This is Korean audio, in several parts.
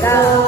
감사합니다.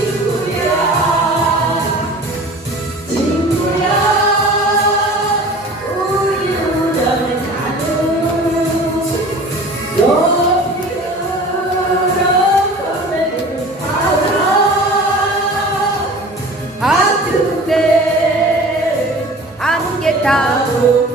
그때 아는 게 다고